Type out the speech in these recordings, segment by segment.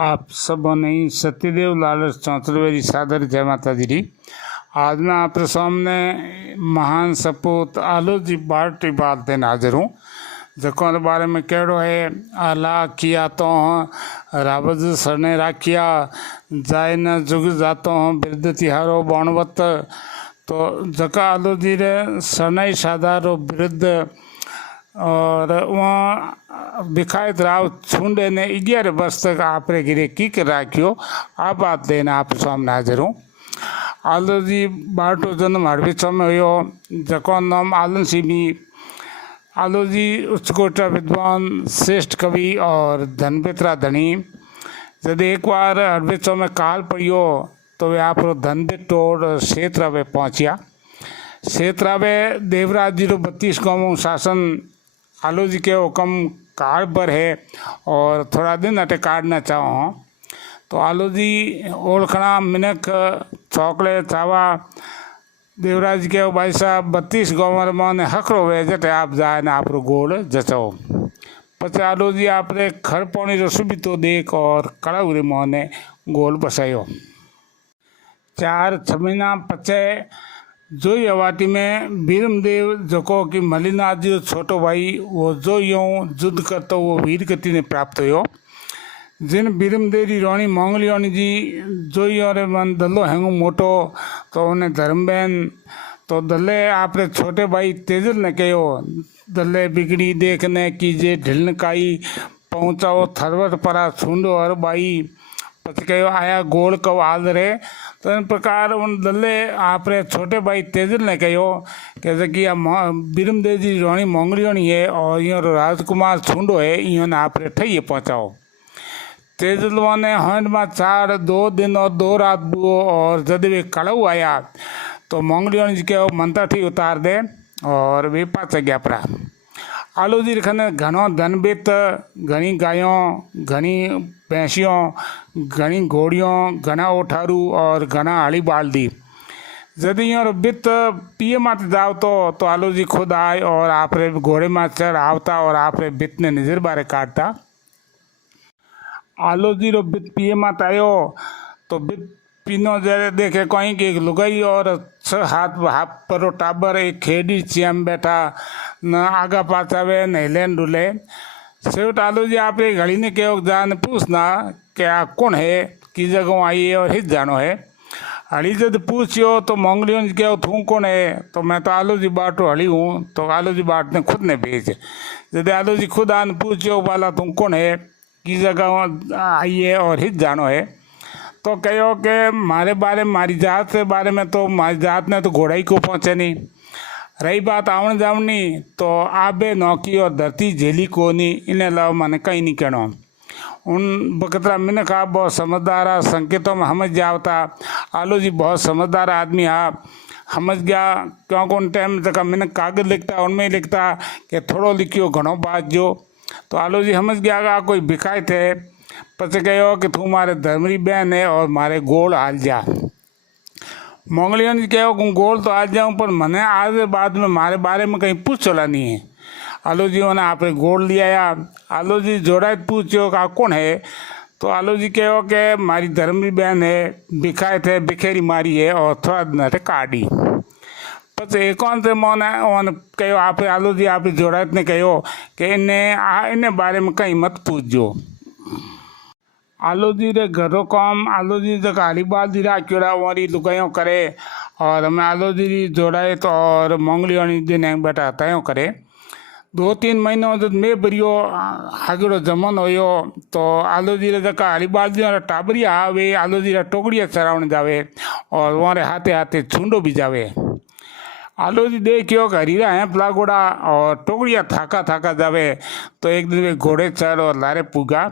आप सबों सत्यदेव लालच चौंतरवेरी सादर जय माता दी। आज मैं आपके सामने महान सपूत आलो जी बाटी बात देने हाजिर हूँ। जको बारे में कहो है आला किया तो राबज सरने राखिया जाय न जुग जातो बिरद तिहारो बणवत। तो जका आलो जी रे सरनाई साधारो बिरद और वहाँ विखायत राव छुंडे ने 11 वर्ष तक आपरे गिरे की कर राखियो। आ बात लेना आप सामने हाजिर हूँ। आलो जी बाटो जन्म हड़विचो में हुयो, जको नाम आलन सिंह। आलो जी उच्चकोटि विद्वान, श्रेष्ठ कवि और धनपित्रा धनी। जब एक बार हड़विचो में काल पड़ियो तो वे आप धनबिटोड़ क्षेत्र में पहुँचिया। क्षेत्र में देवराज जी रो 32 गाँवों शासन आलो जी के हुक्म काल पर है और थोड़ा दिन अटे काटना चाहो। तो आलो जी ओळखना मिनक चौकले चावा देवराज के भाई साहब 32 गाँव में हकड़ो वे जटे आप जाए ना आप गोड़ जचो। पचे आलो जी आपरे खर पौनी रसुबी तो देख और कड़ाउरे मोहने गोल बसायो। 4-6 महीना पचे जो अवाटी में भीरमदेव जको कि मलिनाथ जी छोटो भाई वो जो यूँ युद्ध करतो वो वीर गति ने प्राप्त हो। जिन भीरमदेव रानी मोंगलियोनी जी जो रे मन दल्लो हैंगू मोटो तो उन्हें धर्मबेन तो दल्ले आपरे छोटे भाई तेजल ने कहो दल्ले बिगड़ी देखने कीजे ढिलन काई पहुँचाओ थरवट परा छूंडो हर बाई। पछ कहो आया गोल कव आल रे। तो इन प्रकार उन दल्ले आपरे छोटे भाई तेजल ने कहो कि भीरमदेव जी रानी मोंगलियोनी है और यो राजकुमार छूंडो है इन्होंने आपरे ठइये पहुँचाओ। तेजलवा ने हंड में 4 2 दिन और 2 रात बुओ और जब वे कड़ऊ आया तो मोंगलियोनी जी के मंत्र ठी उतार दे और वे पाच गया परा। आलो जी रखने घणो धनबित, घनी गायों, घनी भैंसियों, घनी घोड़ियों, घना ओठारू और घना हली बाल दी। यदि यो बित पिए मात जाओ तो आलो जी खुद आए और आपरे घोड़े में चढ़ आवता और आपरे बित ने नजर बारे काटता। आलो जी रो बित पिए मात आयो तो बित पीनो जरे देखे कहीं कि एक लुगाई और 6 हाथ पर टाबर एक खेड़ी चियम बैठा न आगा पाचावे न हिलेन डुले। सेवट आलो जी आप घड़ी ने कहो जान पूछना क्या कौन है कि जगह आई है और हित जानो है। हड़ी जब पूछियो तो मोंगलियों जी कहो तू कौन है तो मैं तो आलो जी बाटो हड़ी हूँ। तो आलो जी बाट ने खुद ने भेज जब आलो जी खुद आन पूछियो वाला तू कौन है कि जगह आई है और हित जानो है। तो कहो कि मारे बारे मारी जात के बारे में तो मारी जात ने तो घोड़ा ही को पहुँचे नहीं। रही बात आवन जावनी तो आबे नौकी और धरती झेली को नहीं इन्हें अलावा मैंने कहीं नहीं कहना। उन बकतरा मैंने कहा बहुत समझदार है, संकेतों में समझ जावता। आलो जी बहुत समझदार आदमी है, समझ गया क्योंकि उन टाइम तक मैंने कागज लिखता उनमें ही लिखता कि थोड़ो लिखियो घणो बात जो। तो आलो जी समझ गया कोई बिकाय थे। पचे कहो कि तू मारे धर्मरी बहन है और मारे गोल हाल जा। मोंगलियों ने कहो गोल तो आ जाऊँ पर मैंने आज बाद में मारे बारे में कहीं पूछ चला नहीं है। आलो जी ने आप गोल लिया। आलो जी जोड़ा पूछो का कौन है तो आलो जी कहो कि मारी धर्मरी बहन है, बिखाए थे बिखेरी मारी है और थोड़ा दिन थे काटी। बस एक से मोने कहो आप आलो जी आप जोड़ा ने कहो कि इन्हें बारे में कहीं मत पूछो। आलो जी रे घरों काम आलो जी जब हलीबाल जी राख्योड़ा वरी लुगायों करे और हमें आलो जी जोड़ाए तो और मोंगलियों दिन बेटा तयों करे। 2-3 महीनों जब मैं बरियो हागड़ो जमन होयो तो आलो जी रे जका हलीबाल जी टाबरिया आवे आलो जी टोकड़िया चरावण जावे और वहाँ हाथे हाथे छुंडो भी जावे। आलो जी देखियो हरीरा है प्लागोड़ा और टोकड़िया थाका थाका जावे। तो एक दिन वे घोड़े चढ़ और लारे पुगा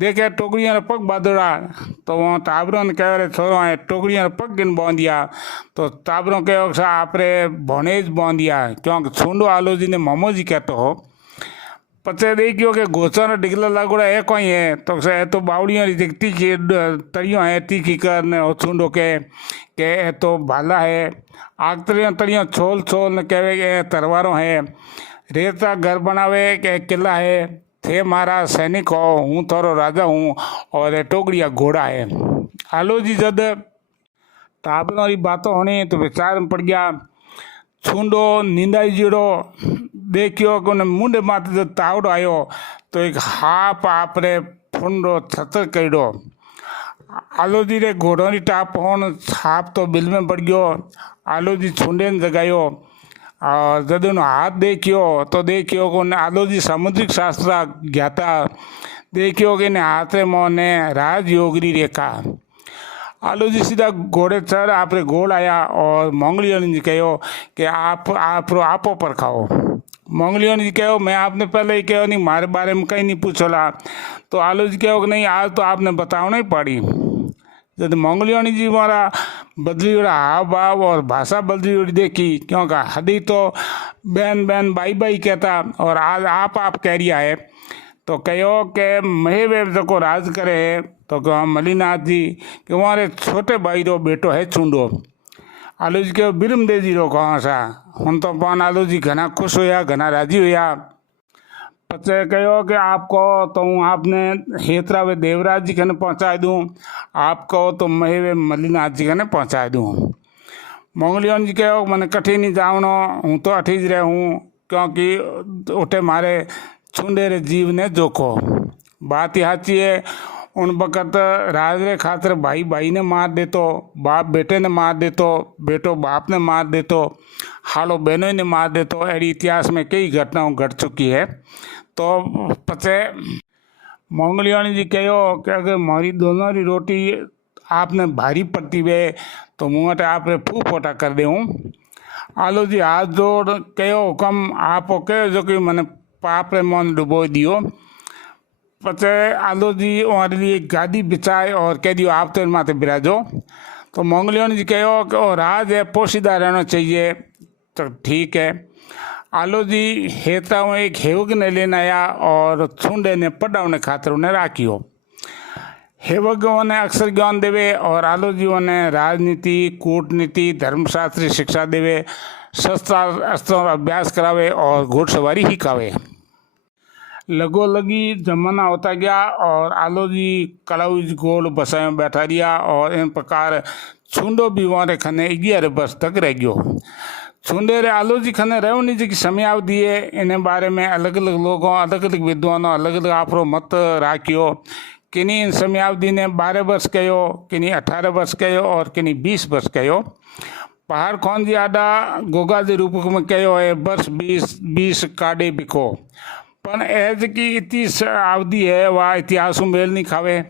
देखे टोकड़िया पग बादड़ा तो वहाँ टाबरों ने कह रहे छोरो है टोकड़िया पग गिन बांधिया। तो टाबरों कहो आपरे भनेज बांधिया क्योंकि छुंडो आलो जी ने मोमो जी कहते हो। पचे देखियो कि गोचर डिगला लागोड़ा है कोई है तो बावड़ियों तीखी तड़ियों है तीखी करने और छुंडो के तो भाला है। आग तड़ियों छोल छोल ने कहे तरवारों है। रेता घर बनावे के किला है थे मारा सैनिक हो, हूँ थारो राजा हूँ और ये टोकड़िया घोड़ा है। आलो जी जद टाबरों की बातों होनी तो विचार में पड़ गया। छूंडो नींदाई जीड़ो देखियो कि उन्हें मुंडे माथे जब तावड़ो आयो तो एक हाप आपरे फुंडो छतर कईडो। आलो जी रे घोड़ों की टाप होन हाप तो बिल में पड़ गयो। आलो जी छुंडे ने जगायो और जब उन्हें हाथ देखियो तो देखियो कि उन्हें आलो जी सामुद्रिक शास्त्र ज्ञाता देखियो कि इन्हें हाथ रे मोने राजयोगरी रेखा। आलू जी सीधा घोड़े चढ़ आपरे गोड़ आया और मोंगलियों ने कहो कि आप आपो पर खाओ। मोंगलियों ने कहो मैं आपने पहले ही कहो नहीं, मारे बारे में कहीं नहीं पूछोला। तो आलू जी कहो कि नहीं आज तो आपने बताओ नहीं पड़ी। जब मोंगलियों ने जी मारा बदली उड़ा हाव भाव और भाषा बदली उड़ी देखी, क्योंकि हदी तो बहन बहन बाई बाई कहता और आज आप कह रिया है। तो कहो कि महेवेव जो राज करे है तो कहो मलिनाथ जी कि हमारे छोटे भाई रो बेटो है छुंडो। आलू जी कहो बिरम दे जी रो कहाँ सा। हम तो पान आलू जी घना खुश होया, घना राजी होया। पचे कहो कि आपको तो हूँ आपने हेतरा वे देवराज जी कने पहुँचा दूँ, आपको तो महेवे मलिनाथ जी कने पहुँचा दूँ। मोंगलियों जी कहो मैंने कठी नहीं जावनो, हूँ तो अठी ज रह हूँ क्योंकि उठे मारे छुंडे रे जीव ने जोखो। बात ही साची है। उन वक़्त राज रे खातर भाई भाई ने मार देतो, बाप बेटे ने मार देतो, बेटो बाप ने मार देतो, हालो बहनों ने मार देतो। ऐसी इतिहास में कई घटनाओं घट चुकी है। तो पचे मोंगलियों जी कहो कि अगर मारी दोनों री रोटी आपने भारी पड़ती वे तो मुँह आप फू फोटा कर दूँ। आलो जी हाथ जोड़ कहो हुक्म आप कहो जो कि मैंने पाप रे मन डुबो दियो। पचे आलो जी हमारे लिए एक गादी बिछाए और कह दियो आप तो इन माथे बिराजो। तो मोंगलियों ने जी कहो कि और राज है पोशीदा रहना चाहिए। तो ठीक है। आलो जी हेता एक हेवक ने लेने आया और छुंडे ने पढ़ाने खातर उन्हें राखियो। हेवक उन्हें अक्सर ज्ञान देवे और आलो जी उन्हें राजनीति कूटनीति धर्मशास्त्री शिक्षा देवे, शस्त्र अस्त्रों अभ्यास करावे और घोड़सवारी हिकावे। लगो लगी जमाना होता गया और आलो जी कलाउज गोल बसाए में बैठा रिया और इन प्रकार छुंडो भी वहाँ खने 11 वर्ष तक रह गयो। छुंडे रे आलो जी खने रहो नहीं जी समयावधि है। इन्हें बारे में अलग अलग लोगों अलग अलग विद्वानों अलग अलग आपरो मत राखियो। किन्हीं इन समयावधि ने 12 वर्ष कहो, किन्हीं 18 वर्ष कहो और किन्हीं 20 वर्ष कहो। पहाड़ खोन जी आडा गोगा के रूप में कहो है वर्ष 20 काटे बिको। पर एज की इतनी अवधि है वह इतिहास मेल नहीं खावे,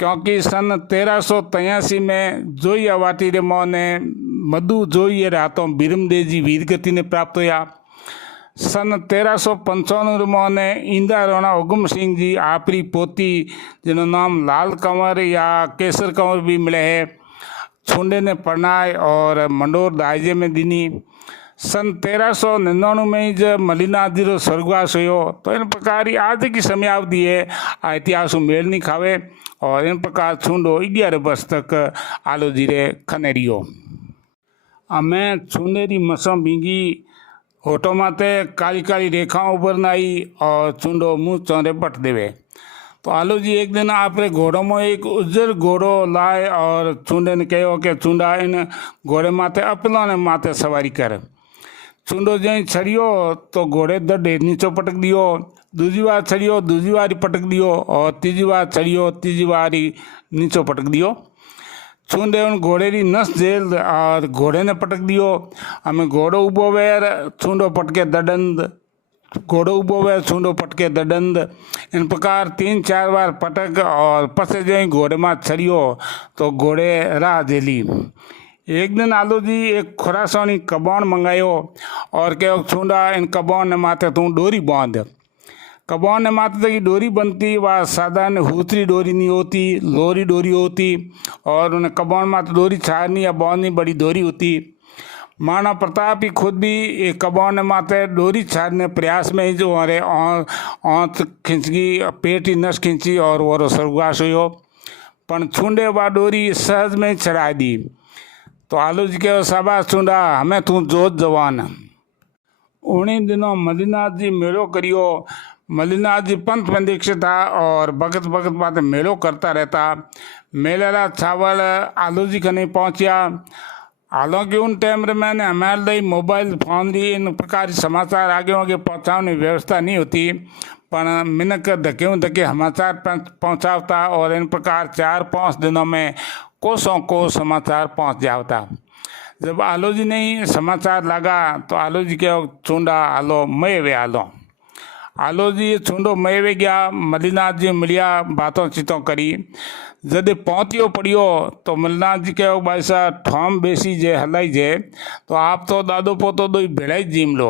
क्योंकि सन 1383 में जोई अवाटी रे मोने मधु जोई रातों बीरमदेव जी वीरगति ने प्राप्त होया। सन 1395 मोने इंदा राणा हुकुम सिंह जी आपरी पोती जिन्हों नाम लाल कंवर या केसर कंवर भी मिले है छुंडे ने परनाए और मंडोर दायजे में दिनी। सन 1399 में ही जब मलिनाथ जी रो स्वर्गवास हो तो इन प्रकार आज की समयावधि है आ इतिहास मेल नहीं खावे और इन प्रकार छुंडो 11 वर्ष तक आलो जी रे खनेरियो। मैं छुंडेरी मसों भीगी होठों माते काली काली रेखाओं उभर आई और छुंडो मुँह चौरे पट देवे। तो आलू जी एक दिन आपरे घोड़ों में एक उज्जर घोड़ो लाए और छुंडे ने कहो कि छुंडा इन घोड़े माथे अपनों ने माथे सवारी कर। छुंडो जहीं छड़ियो तो घोड़े दढ़े नीचो पटक दियो, दूसरी बार छड़ियो दूसरी बार पटक दियो और तीसरी बार छड़ियो तीसरी बार नीचो पटक दियो। छुंडे उन घोड़े की नस जेल और घोड़े ने पटक दियो। हमें घोड़ो उबो वेर छुंडो पटके दडंद, घोड़ो उबो वेर छुंडो पटके दडंद। इन प्रकार 3-4 बार पटक और पसे जो घोड़े में छड़ियो तो घोड़े राह जेली। एक दिन आलू जी एक खुरासानी कबान मंगायो और कहो छुंडा इन कबान ने माथे तू डोरी बांध। कबान ने माथे तक डोरी बनती वह साधारण हुतरी डोरी नहीं होती, लोरी डोरी होती और उन्हें कबान माथे डोरी छाड़नी या बांधनी बड़ी डोरी होती। महाराणा प्रताप ही खुद भी एक कबान ने माथे डोरी छाड़ने प्रयास में ही जो हमारे आँत खींच गई, पेट ही नस खींची और वो स्वर्गवास हो। पर छुंडे वह डोरी सहज में ही चढ़ा दी। तो आलू जी के शाबाश छुंडा हमें तू जोत जवान। उन्हीं दिनों मलिनाथ जी मेलो करियो। मल्लीनाथ जी पंथ में दीक्षित था और भगत भगत बात मेलो करता रहता। मेले ला छावल आलू जी कने पहुंचा। हालांकि उन टाइम रे मैंने हमारे लिए मोबाइल फोन दी इन प्रकार समाचार आगे आगे पहुंचाने की व्यवस्था नहीं होती, पर मिनक धके धके समाचार पहुंचाता और इन प्रकार 4-5 दिनों में कोसों को समाचार पहुंच जाता। जब आलो जी ने समाचार लगा तो आलो जी के चूंडा आलो मय वे आलो जी चूंडो मय वे गया। मल्लीनाथ जी मिलिया, बातों चीतों करी। जब पहुंचियो पड़ियो तो मल्लीनाथ जी कहो भाई साहब ठोम बेसी जे हलाई जे तो आप तो दादो पोतो दो भेड़ा जीम लो।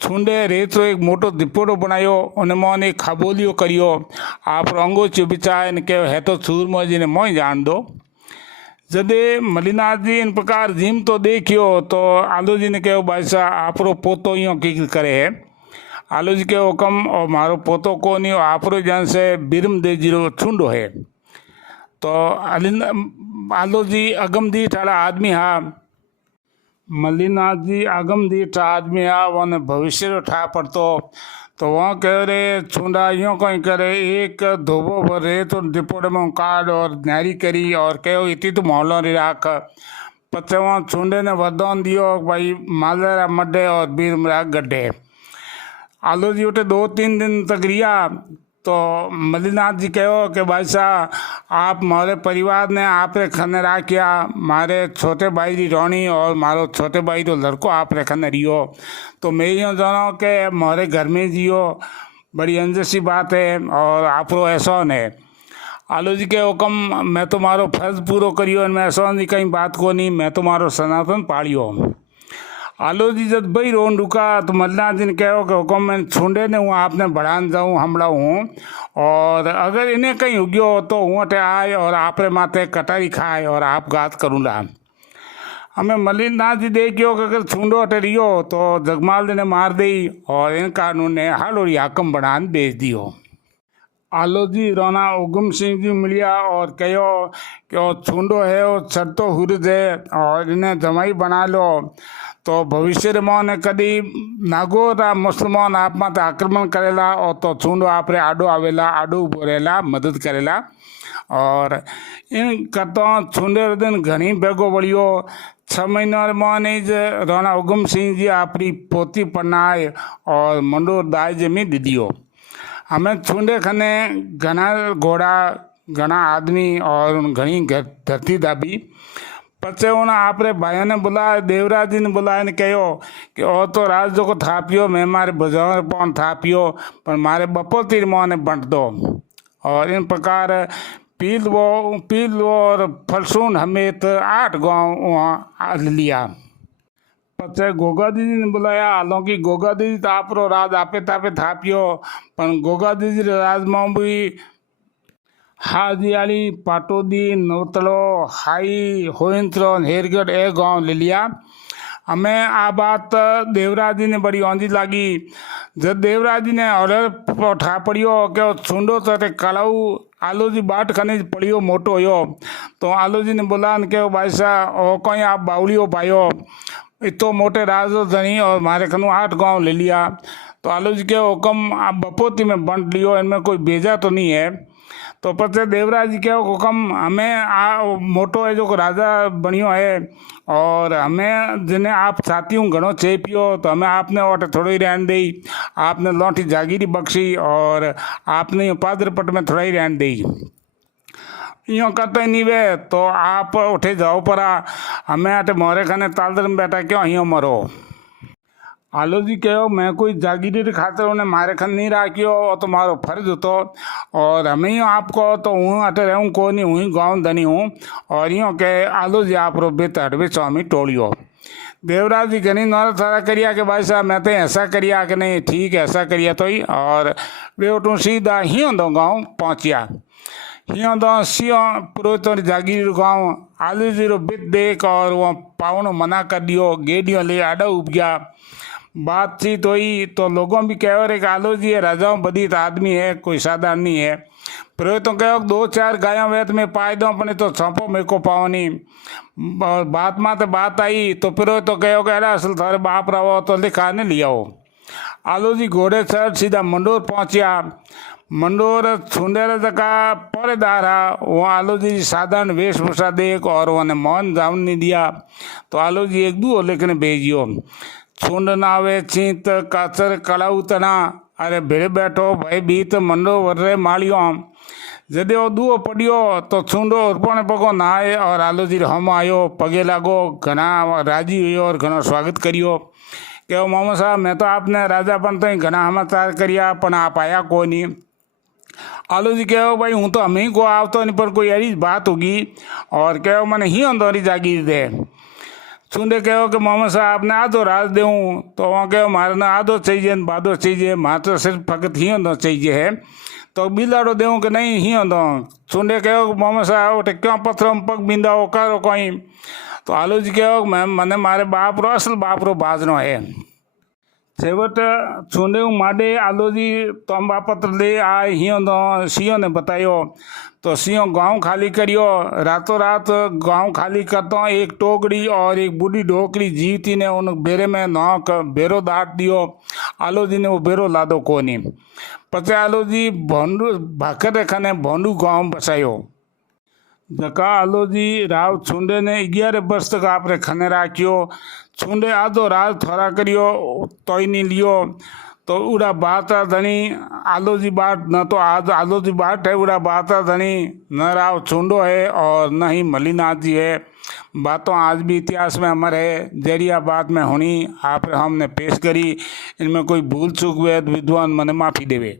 छूंडे रेत रो एक मोटो दिपोड़ो बनायो, उनमें एक खाबोलियो करियो। आप रंगो चुबिचाए ने कहो है तो सूरमो जी ने मोई जान दो। जदे मल्लीनाथ जी इन प्रकार जीम तो देखियो तो आलू जी ने कहो भाई साहब आपरो पोतो यो की करे है। आलू जी के हुक्म और मारो पोतो को नहीं आपरो जन से बिरम दे जीरो छूंडो है। तो आलू जी अगमदीठ वाला आदमी हा। मल्लीनाथ जी अगमदीठ आदमी हा, वन भविष्य रो ठा पड़तो। तो वहाँ कह रहे छूंडा यूँ कहीं करे एक धोबो भरे तो डिपोड़े में काट और नारी करी और कहो इतनी तो मोहल्लों री राख। पचे वहाँ छूंडे ने वरदान दियो भाई मालरा मड्डे और बीर मरा गड्ढे। आलू जी उठे 2-3 दिन तक रिया। तो मल्लीनाथ जी कहो कि भाई साहब आप मारे परिवार ने आप रे खने राखिया, मारे छोटे भाई री रोनी और मारो छोटे भाई रो लड़को आप रे खने रियो। तो मैं यूँ जानो कि मारे घर में जियो, बड़ी अंजसी बात है और आप रो एहसान है। आलू जी के हुक्म मैं तुम्हारो फर्ज पूरो करियो, मैं एहसान की कहीं बात को नहीं, मैं तुम्हारो सनातन पालियो। आलू जी जब भाई रोन रुका तो मल्लीनाथ जी ने कहो कि हुक्म मैं छूंडे ने हूँ आपने बढ़ान जाऊँ हमला हूँ, और अगर इन्हें कहीं उग्यो तो हूँ अटे आए और आप रे माथे कटारी खाए और आप गात करूँगा। हमें मल्लीनाथ जी देखियो कि अगर छूंडो अटे रियो तो जगमाल जी ने मार दी और इन कानून ने हालोरी हाकम बढ़ान बेच दियो। आलो जी रोना उगम सिंह जी मिलिया और कहो कि वो छूंडो है वो छतो हुरज है और इन्हें जमाई बना लो तो भविष्य में ने कदी नागोरा मुसलमान आप मत आक्रमण करेला और तो छूंडो आप रे आडो आवेला, आडो उभो रहेला, मदद करेला। और इन करतो छूंडे दिन घनी बेगो वड़ियो। 6 महीना में ज रोना उगम सिंह जी आपरी पोती पनाए और मंडोर दाय जमी दीदियो। हमें छूंडे खने घना घोड़ा, घना आदमी और घनी धरती दाबी। पचे उन्हें आपरे भाइयों ने बुलाया, देवराज जी ने बुलाया ने कहो कि ओ तो राज जो को थापियो मैं मारे बजावर पौन थापियो पर मारे बपो तीर मोह ने बंट दो। और इन प्रकार पील वो और फलसून हमें 8 गाँव वहाँ लिया। पचे गोगा दीदी ने बुलाया। हालांकि गोगा दीदी तो आप रो राज आपे तापे थापियो पर गोगा दीदी राज में भी हाजियाली, पाटोदी, नवतलो, हाई, होइंत्रो, हेरगढ़ ए गांव ले लिया। हमें आ बात देवराज जी ने बड़ी औंधी लगी। जब देवराज जी ने ऑर्डर उठा पड़ियो कि छूंडो तो कलाऊ आलू जी बाट खनिज पड़ियो मोटो हो। तो आलू जी ने बोला कि भाई साहब ओ कहीं आप बावड़ियो पायो, इतो मोटे राजो धनी और मारे खनु 8 गांव ले लिया। तो आलू जी के हुक्म आप बपोती में बंट लियो, इनमें कोई बेजा तो नहीं है। तो पचे देवराज जी के हुक्म हमें मोटो है जो राजा बनियो है और हमें जिन्हें आप चाहती हूँ घणो चेपियो तो हमें आपने ओटे थोड़ी रहन दी, आपने लौटी जागीरी बख्शी और आपने पादरपट में थोड़ा ही रहन दी। यूँ करते नहीं वे तो आप उठे जाओ परा, हमें अटे मोरे खाने तालदर में बैठा क्यों यूँ मरो। आलो जी कहो मैं कोई जागीरी खातर उन्हें मारे खन नहीं राखियो और तुम्हारो फर्ज होतो और हमें ही आपको तो हूँ अटे रहूँ को नहीं हूँ गाँव धनी हूँ। और यूँ के आलो जी आप रो बेत हटवे स्वामी टोलियो। देवराज जी घनी नौरा सारा करिया कि भाई साहब मैं तो ऐसा करिया कि नहीं ठीक है ऐसा करिया तो ही। और वे उठूँ सीधा ही दो गाँव पहुँचिया। हियों दो सियों पुरोहितों जागीर गाँव आलू जी रो बित देख और वो पावनो मना कर दियो, गेडियों ले आडा उब गया। बातचीत हुई तो लोगों भी कह रहे कि आलो जी ये राजाओं बदीत आदमी है, कोई साधारण नहीं है। पुरोहितों कहो 2-4 गायों वेत में पाए दो अपने तो सौंपो मेरे को पाओ नहीं। और बात माते बात आई तो पुरोहितों कहो कि अरे असल थारे बाप रहो तो लिखा नहीं लिया हो। आलोजी घोड़े सर सीधा मंडोर पहुंचा। मंडोर छुंडेर जका पौरेदार हा वो आलोजी की साधारण वेशभूषा देख और उन्हें मौन जावन नहीं दिया। तो आलोजी एक दूर लेकिन भेजियो। छुंड नावे चीत काचर कड़ाऊ तना अरे भेड़े बैठो भाई बीत मंडो वर्रे मालियो। जदे वो दुओ पड़ियो तो छुंडो उर्पणे पगो नहाए और आलोजी हम आयो पगे लागो घना राजी हुई और घना स्वागत करियो कि मोहम्मद साहब मैं तो आपने राजापन तो घना समाचार करिया पण आप आया को नहीं। आलोजी कहो भाई हूँ तो हमें को आवतो नहीं पर कोई ऐसी बात होगी और कहो मैंने ही अंदोरी जागीर दे। छुंडे कहो कि मोहम्मद साहब आपने आधो राज देऊँ तो वहाँ कहो मारे ना आधो चाहिए बाधो चाहिए माँ तो सिर्फ फकत ही अंदो चाहिए है तो बिलाड़ो देऊँ कि नहीं ही अंदो। छुंडे कहो मोहम्मद साहब उठे क्यों पत्थरों में पग बिंदा हो करो कहीं। तो आलोजी कहो मैं मने मारे बाप रो असल बाप रो बाजनो है। छेवट छुंडे माडे आलोजी तंबा पत्र ले आए हियो सिंह ने बतायो। तो सिंह गांव खाली करियो। रातों रात गांव खाली करता एक टोकरी और एक बूढ़ी ढोकरी जीवती ने उन बेरे में नौक बेरो दाट दियो। आलोजी ने वो बेरो लादो कोनी। पचे आलोजी भोंडू भाकर खाने भोंडू गांव बसायो। जका आलोजी राव छुंडे ने 11 वर्ष तक आपने खने राख्यो। छुंडे आधो रात थोड़ा करियो तोय नहीं लियो। तो उड़ा बाता धनी आलोजी बाट न तो आज आलोजी बाट है उड़ा बाता धनी न राव छुंडो है और न ही मलिनाथ जी है। बातों आज भी इतिहास में अमर है। जरिया बात में होनी आप हमने पेश करी। इनमें कोई भूल चूक हुए विद्वान मने माफ़ी देवे।